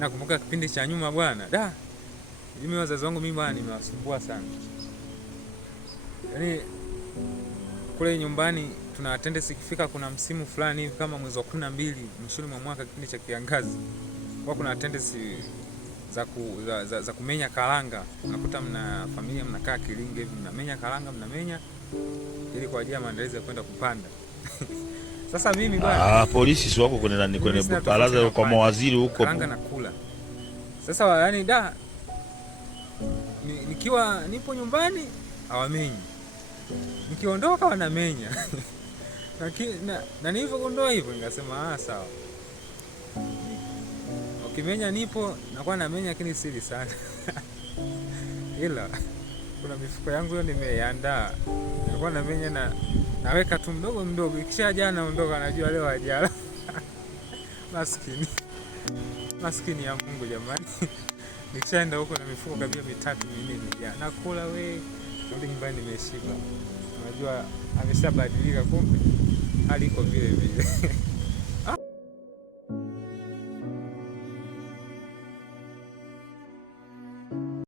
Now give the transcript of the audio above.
Nakumbuka kipindi cha nyuma bwana, mimi wazazi wangu mimi bwana nimewasumbua sana. Yaani kule nyumbani tuna attendance ikifika kuna msimu fulani hivi kama mwezi wa 12 mwishoni mwa mwaka kipindi cha kiangazi. Kwa kuna attendance za kumenya karanga. Unakuta mna familia mnakaa Kilinge hivi mnamenya karanga mnamenya ili kwa ajili ya maandalizi ya kwenda kupanda. Sasa mimi bwana polisi si wako kwenye baraza kwa mawaziri huko karanga na kula. Sasa yani nikiwa nipo nyumbani hawamenyi. Nikiondoka wanamenya. Na nilivyogundua hivyo nikasema sawa. Ukimenya nipo nakuwa namenya lakini siri sana. Ila kuna mifuko yangu hiyo nimeiandaa. Nilikuwa namenya na naweka tu mdogo mdogo. Ikishaja naondoka najua leo hajala. Maskini ya Mungu jamani. Nikishaenda huko na mifuko kabisa 3 4 nakula ndio nyumbani nimeshiba. Unajua ameshabadilika kumbe hali iko vile vile.